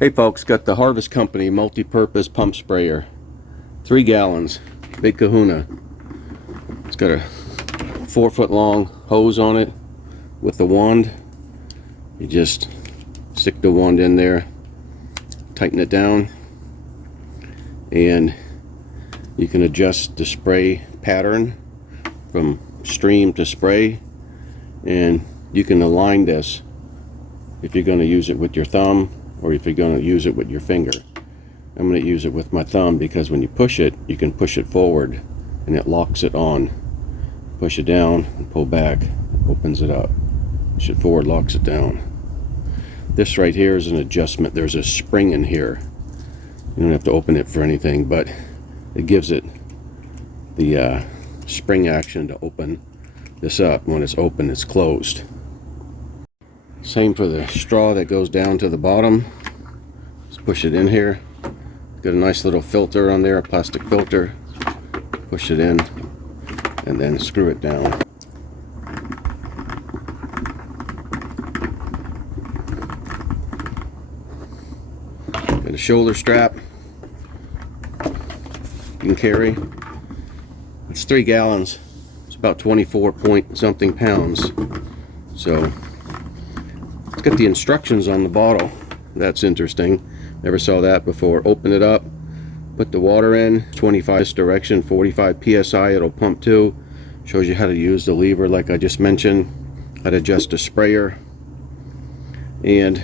Hey folks, got the Harvest Company multi-purpose pump sprayer, 3 gallons, big kahuna. It's got a 4-foot long hose on it with the wand. You just stick the wand in there, tighten it down, and you can adjust the spray pattern from stream to spray, and you can align this if you're going to use it with your thumb or if you're going to use it with your finger. I'm going to use it with my thumb because when you push it, you can push it forward and it locks it on. Push it down and pull back, it opens it up. Push it forward, locks it down. This right here is an adjustment. There's a spring in here. You don't have to open it for anything, but it gives it the spring action to open this up. When it's open, it's closed. Same for the straw that goes down to the bottom. Just push it in here. Got a nice little filter on there, a plastic filter. Push it in and then screw it down. Got a shoulder strap you can carry. It's 3 gallons. It's about 24 point something pounds. So it's got the instructions on the bottle. That's interesting. Never saw that before. Open it up, put the water in, 25 this direction, 45 psi it'll pump to. Shows you how to use the lever like I just mentioned, how to adjust the sprayer. And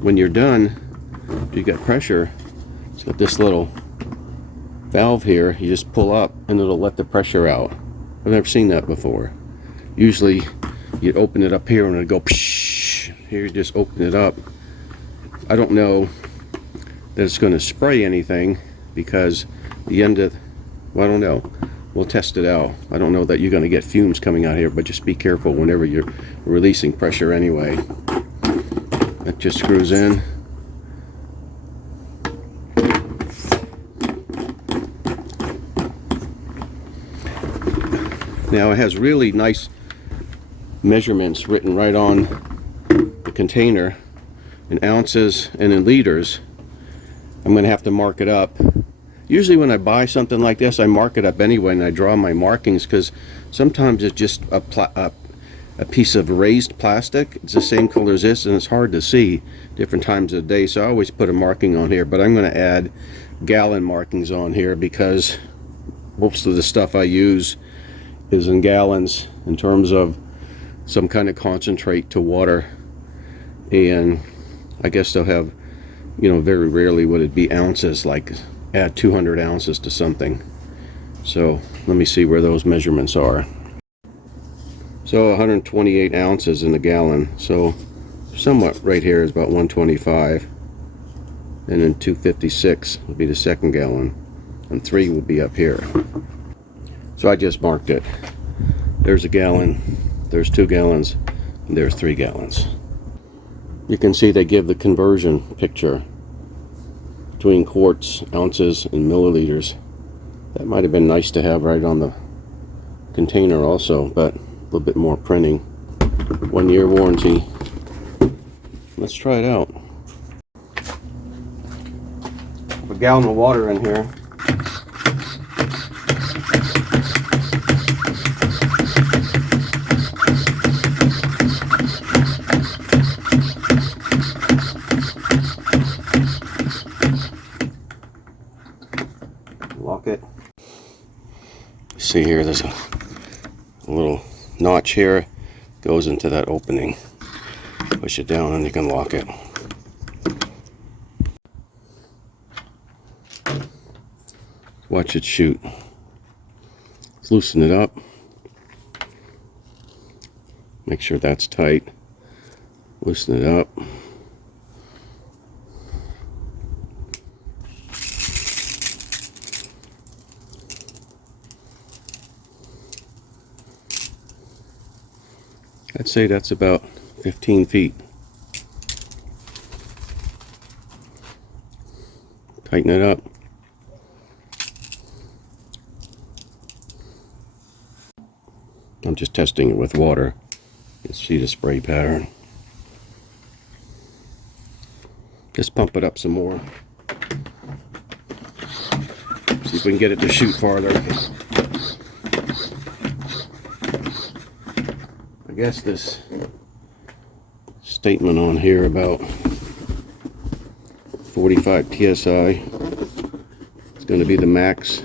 when you're done, if you got pressure, it's got this little valve here. You just pull up and it'll let the pressure out. I've never seen that before. Usually you open it up here and it'll go psh. Here you just open it up. I don't know that it's going to spray anything because the end of, well, I don't know. We'll test it out. I don't know that you're going to get fumes coming out here, but just be careful whenever you're releasing pressure anyway. That just screws in. Now it has really nice measurements written right on the container in ounces and in liters. I'm going to have to mark it up. Usually when I buy something like this, I mark it up anyway and I draw my markings because sometimes it's just a piece of raised plastic. It's the same color as this and it's hard to see different times of the day, so I always put a marking on here. But I'm going to add gallon markings on here because most of the stuff I use is in gallons in terms of some kind of concentrate to water, and I guess they'll have, you know, very rarely would it be ounces, like add 200 ounces to something. So let me see where those measurements are. So 128 ounces in the gallon, so somewhat right here is about 125, and then 256 will be the second gallon, and 3 will be up here. So I just marked it. There's a gallon, there's 2 gallons, and there's 3 gallons. You can see they give the conversion picture between quarts, ounces, and milliliters. That might have been nice to have right on the container also, but a little bit more printing. 1-year warranty. Let's try it out. A gallon of water in here. Lock it. See here, there's a little notch here, goes into that opening. Push it down and you can lock it. Watch it shoot. Let's loosen it up. Make sure that's tight. Loosen it up. I'd say that's about 15 feet. Tighten it up. I'm just testing it with water. You can see the spray pattern. Just pump it up some more. See if we can get it to shoot farther. I guess this statement on here about 45 psi is going to be the max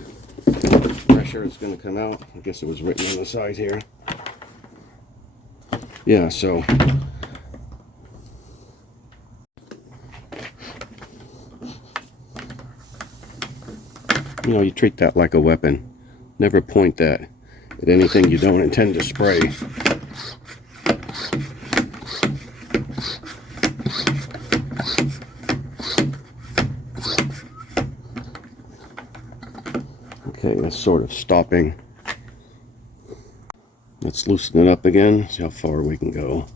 pressure it's going to come out. I guess it was written on the side here. Yeah, so you know, you treat that like a weapon. Never point that at anything you don't intend to spray. Okay, that's sort of stopping. Let's loosen it up again, see how far we can go.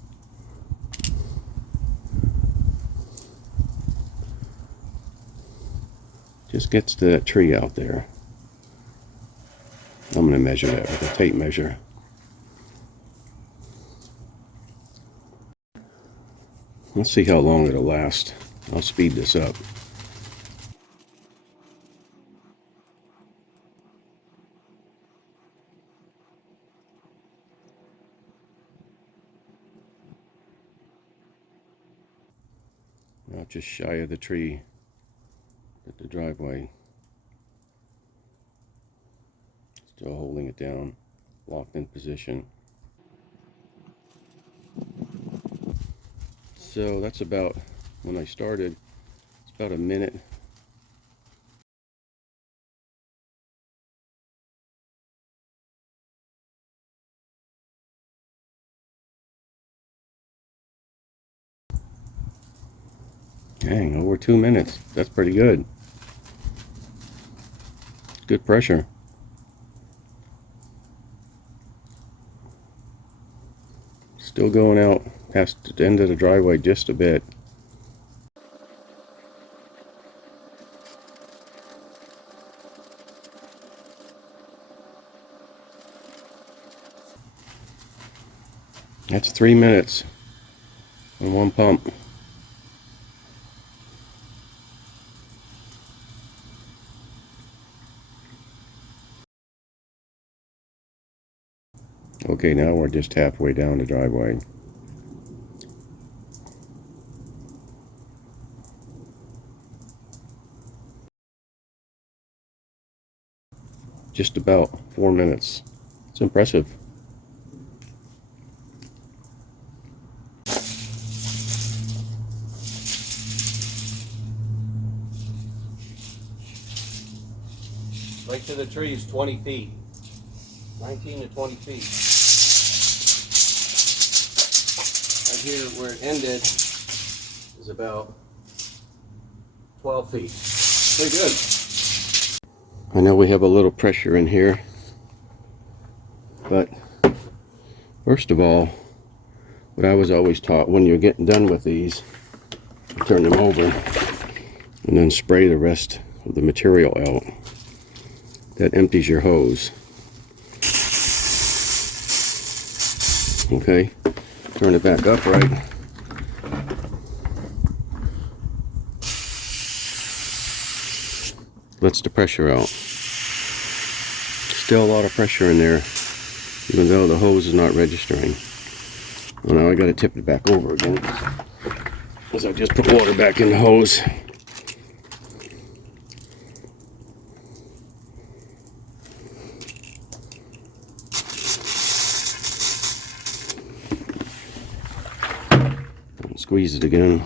Just gets to that tree out there. I'm going to measure that with a tape measure. Let's see how long it'll last. I'll speed this up. Now just shy of the tree at the driveway. Still holding it down, locked in position. So that's about, when I started, it's about a minute. Dang, over 2 minutes. That's pretty good. Good pressure. Still going out past the end of the driveway just a bit. That's 3 minutes on one pump. Okay, now we're just halfway down the driveway. Just about 4 minutes. It's impressive. Right to the tree is 20 feet. 19 to 20 feet. Right here where it ended is about 12 feet. Pretty good. I know we have a little pressure in here, but first of all, what I was always taught, when you're getting done with these, turn them over and then spray the rest of the material out. That empties your hose. Okay, turn it back up right. Lets the pressure out. Still a lot of pressure in there, even though the hose is not registering. Well, now I got to tip it back over again, because I just put water back in the hose. Squeeze it again.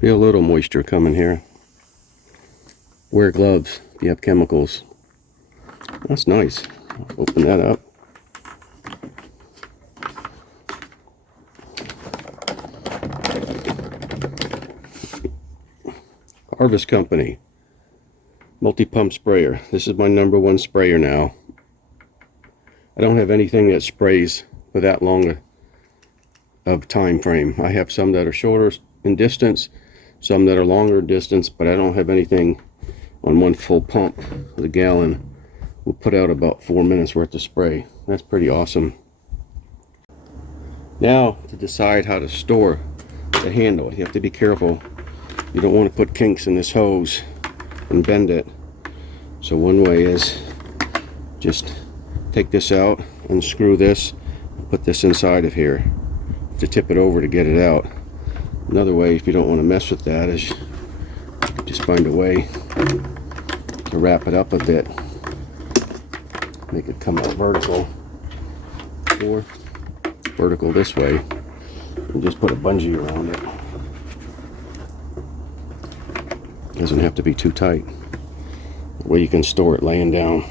Feel a little moisture coming here. Wear gloves if you have chemicals. That's nice. Open that up. Harvest Company multi-pump sprayer. This is my #1 sprayer now. I don't have anything that sprays for that long of time frame. I have some that are shorter in distance, some that are longer distance, but I don't have anything on one full pump with a gallon will put out about 4 minutes worth of spray. That's pretty awesome. Now to decide how to store the handle, you have to be careful. You don't want to put kinks in this hose and bend it. So one way is just take this out, unscrew this, put this inside of here to tip it over to get it out. Another way, if you don't want to mess with that, is just find a way to wrap it up a bit, make it come out vertical, or vertical this way, and just put a bungee around it. Doesn't have to be too tight. That way you can store it laying down.